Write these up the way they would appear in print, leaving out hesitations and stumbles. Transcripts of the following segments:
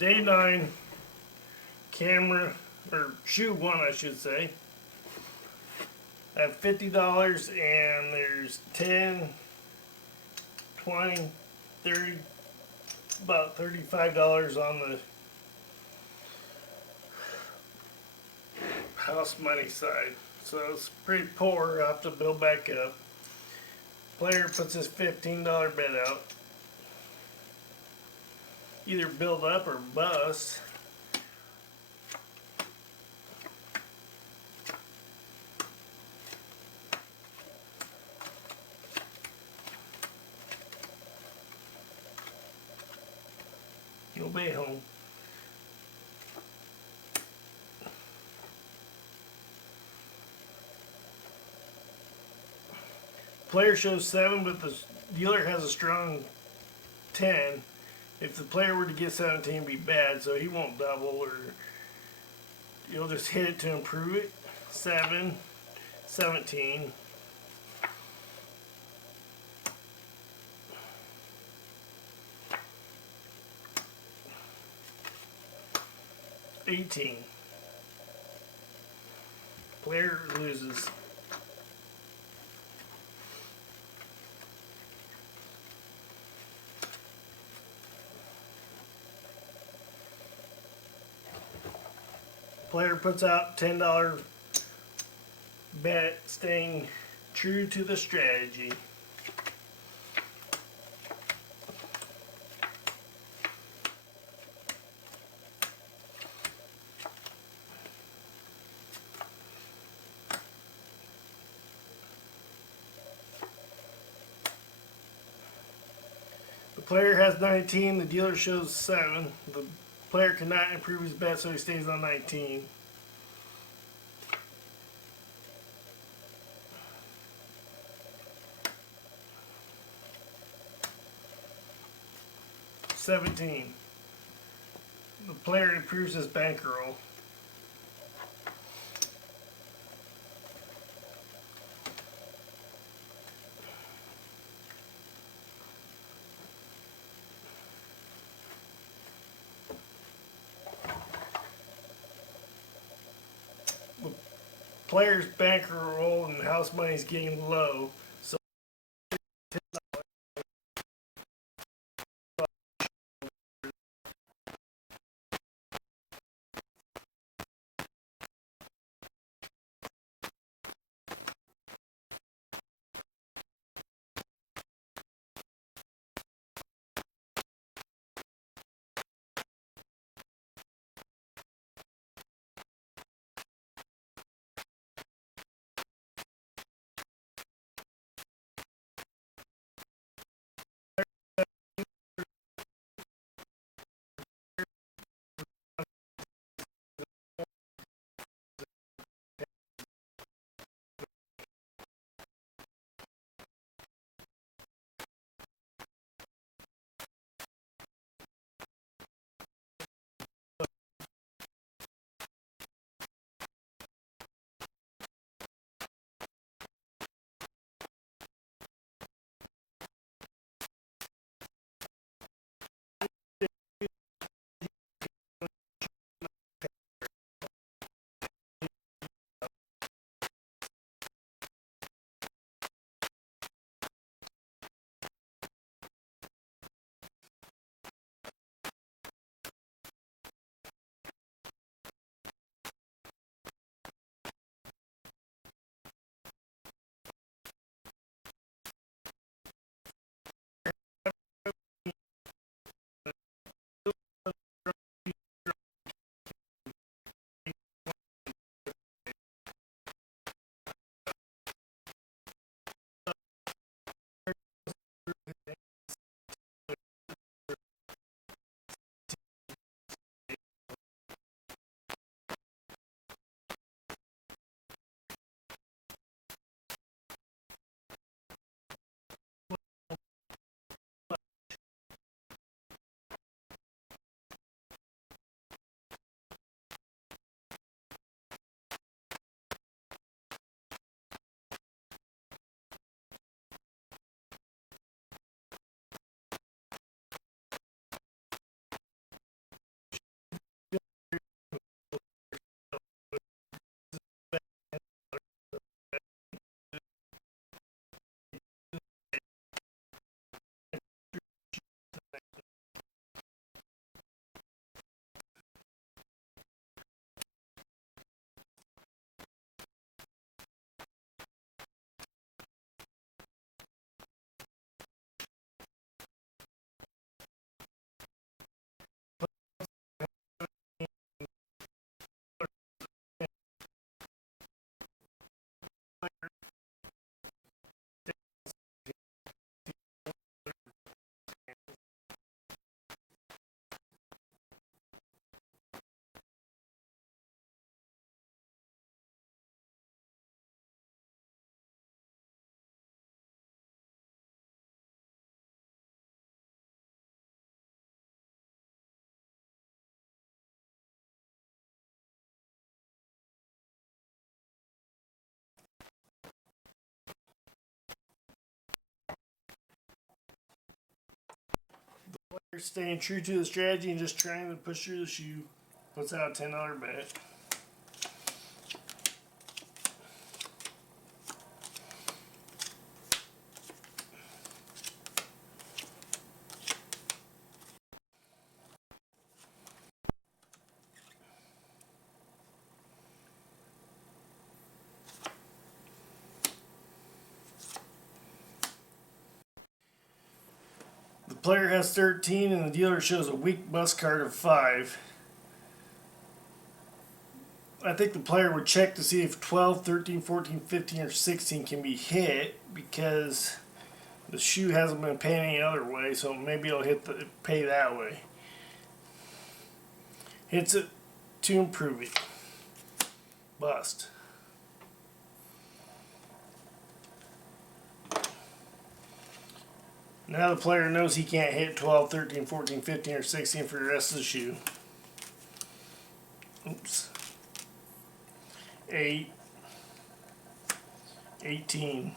Day 9 camera, or shoe 1 I should say. I have $50 and there's 10, 20, 30, about $35 on the house money side. So it's pretty poor. I'll have to build back up. Player puts his $15 bet out. Either build up or bust. You'll be home. Player shows 7, but the dealer has a strong 10. If the player were to get 17, it'd be bad, so he won't double, or you'll just hit it to improve it. 7, 17. $18. Player loses. Player puts out $10 bet, staying true to the strategy. The player has 19, the dealer shows 7. The player cannot improve his bet, so he stays on 19. $17. The player improves his bankroll. The player's bankroll and house money is getting low, staying true to the strategy and just trying to push through the shoe, puts out a $10 bet. The player has 13 and the dealer shows a weak bust card of 5. I think the player would check to see if 12, 13, 14, 15, or 16 can be hit because the shoe hasn't been paid any other way, so maybe it'll hit the pay that way. Hits it to improve it. Bust. Now the player knows he can't hit 12, 13, 14, 15, or 16 for the rest of the shoe. Oops. 8. 18.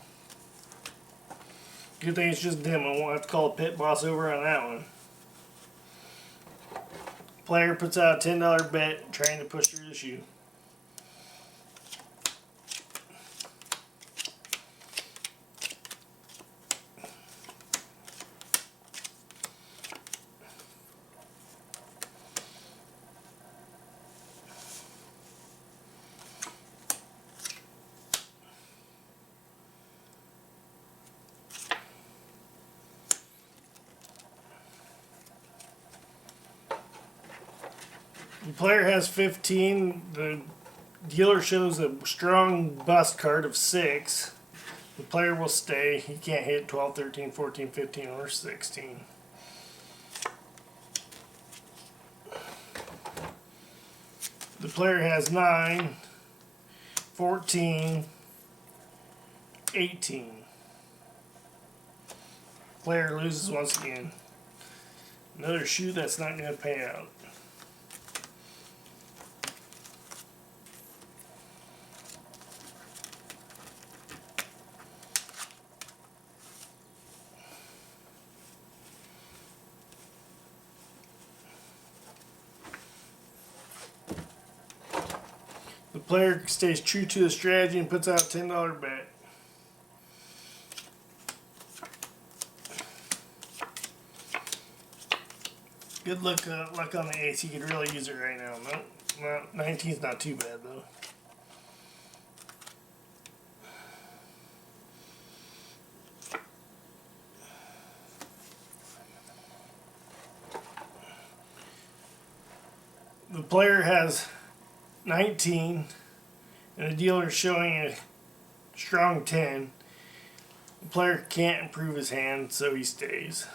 Good thing it's just demo. Won't have to call a pit boss over on that one. Player puts out a $10 bet trying to push through the shoe. The player has 15. The dealer shows a strong bust card of 6. The player will stay. He can't hit 12, 13, 14, 15, or 16. The player has 9, 14, 18. Player loses once again. Another shoe that's not going to pay out. The player stays true to the strategy and puts out a $10 bet. Good luck on the ace. He could really use it right now. No, 19's not too bad though. The player has 19 and the dealer is showing a strong 10. The player can't improve his hand, so he stays.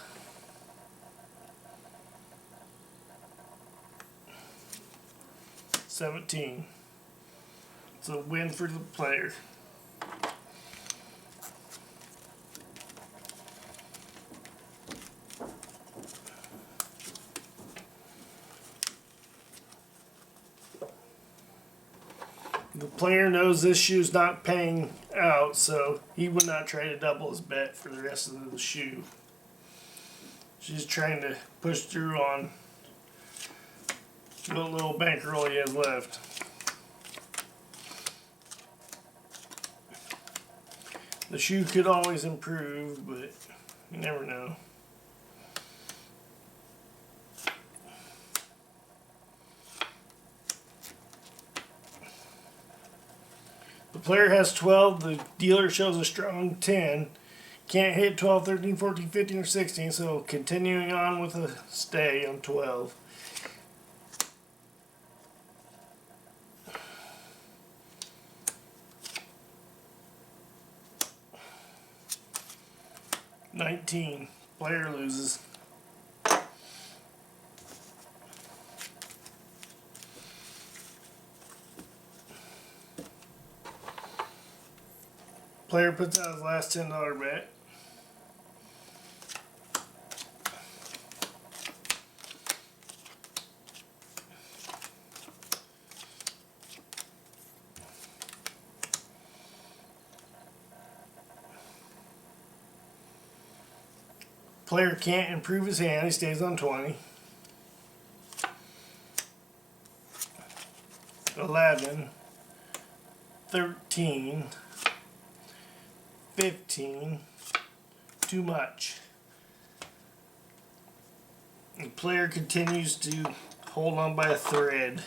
$17. It's a win for the player. The player knows this shoe's not paying out, so he would not try to double his bet for the rest of the shoe. She's trying to push through on what little bankroll he has left. The shoe could always improve, but you never know. The player has 12, the dealer shows a strong 10. Can't hit 12, 13, 14, 15, or 16, so continuing on with a stay on 12. $19. Player loses. Player puts out his last $10 bet. Player can't improve his hand, he stays on 20. 11, 13, 15, too much. The player continues to hold on by a thread.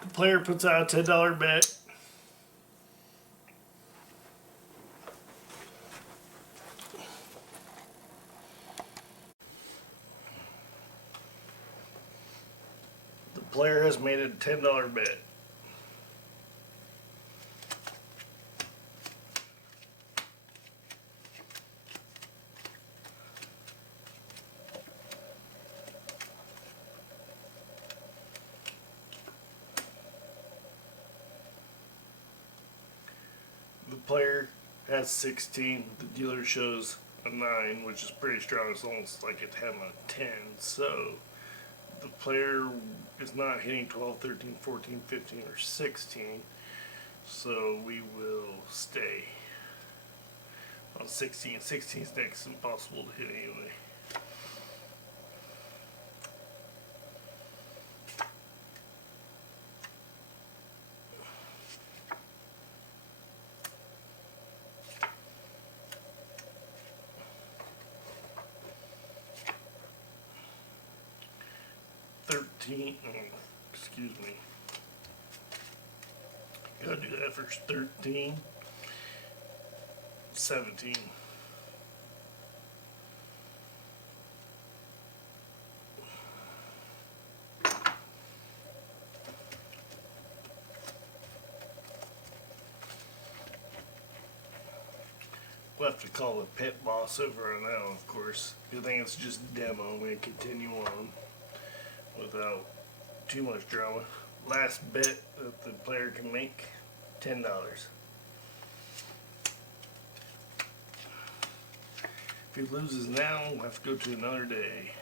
The player puts out a $10 bet. The player has made a $10 bet. The player has 16. The dealer shows a 9, which is pretty strong. It's almost like it's having a 10. So the player is not hitting 12, 13, 14, 15, or 16. So we will stay on 16. 16 is next impossible to hit anyway. Excuse me. Gotta do that first. 13, 17. We'll have to call the pit boss over on that one, of course. Good thing it's just demo. I'm going to continue on without too much drama. Last bet that the player can make, $10. If he loses now, we'll have to go to another day.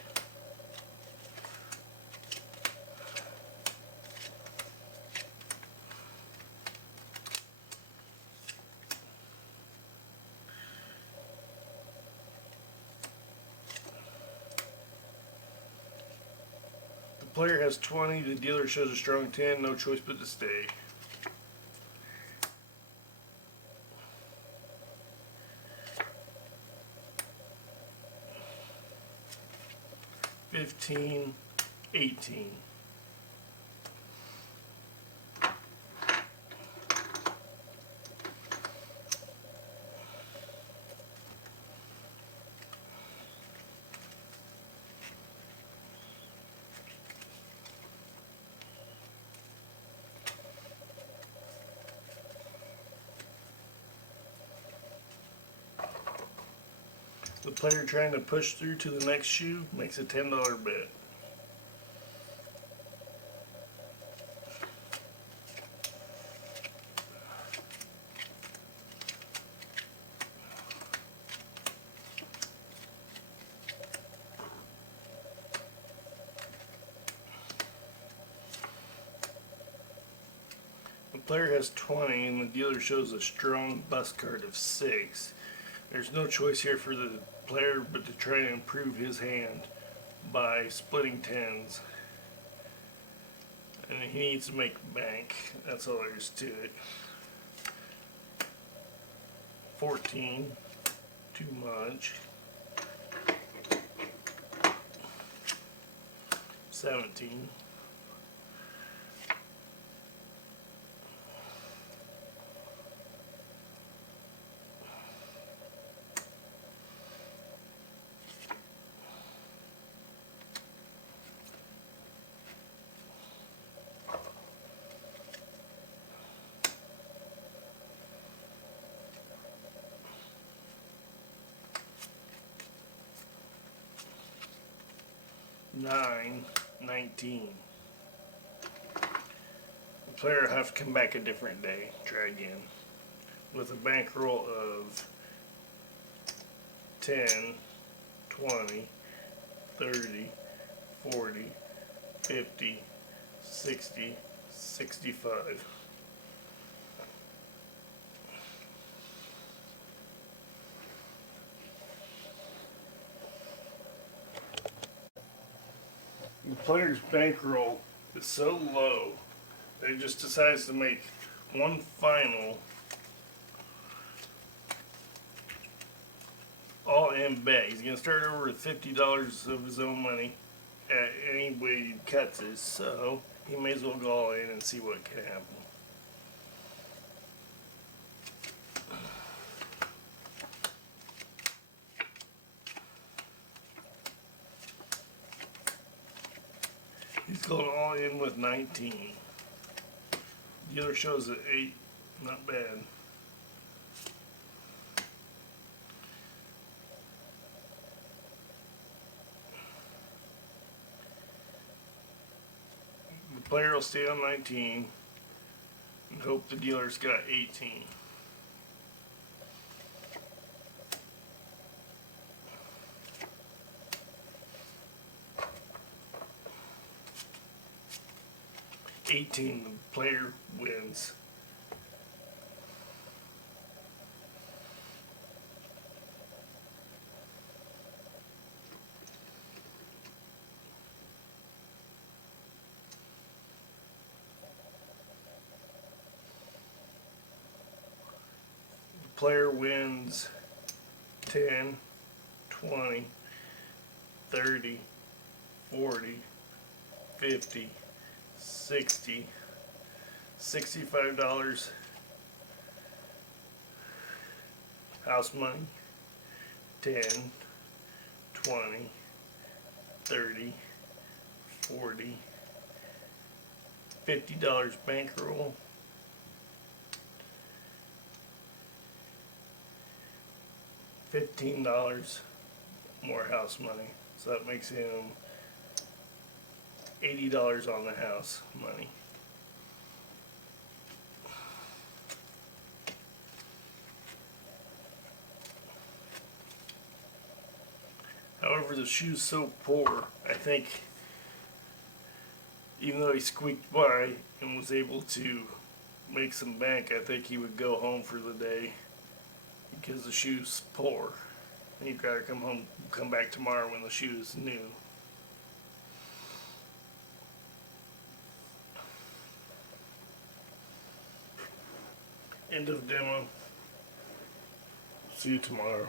Player has 20, the dealer shows a strong 10, no choice but to stay. $15, $18. The player trying to push through to the next shoe makes a $10 bet. The player has 20 and the dealer shows a strong bust card of 6. There's no choice here for the player but to try to improve his hand by splitting 10s. And he needs to make bank. That's all there is to it. 14, too much. 17. 9, 19. The player will have to come back a different day, try again, with a bankroll of 10, 20, 30, 40, 50, 60, 65. The player's bankroll is so low that he just decides to make one final all-in bet. He's going to start over with $50 of his own money at any way he cuts it, so he may as well go all in and see what can happen. He's going all in with 19. Dealer shows at 8, not bad. The player will stay on 19 and hope the dealer's got 18. The player wins. The player wins 10, 20, 30, 40, 50, 60, $65 house money, 10, 20, 30, 40, $50 bankroll, $15 more house money. So that makes him $80 on the house money. However, the shoe's so poor, I think, even though he squeaked by and was able to make some bank, I think he would go home for the day because the shoe's poor. And you've got to come back tomorrow when the shoe's new. End of demo. See you tomorrow.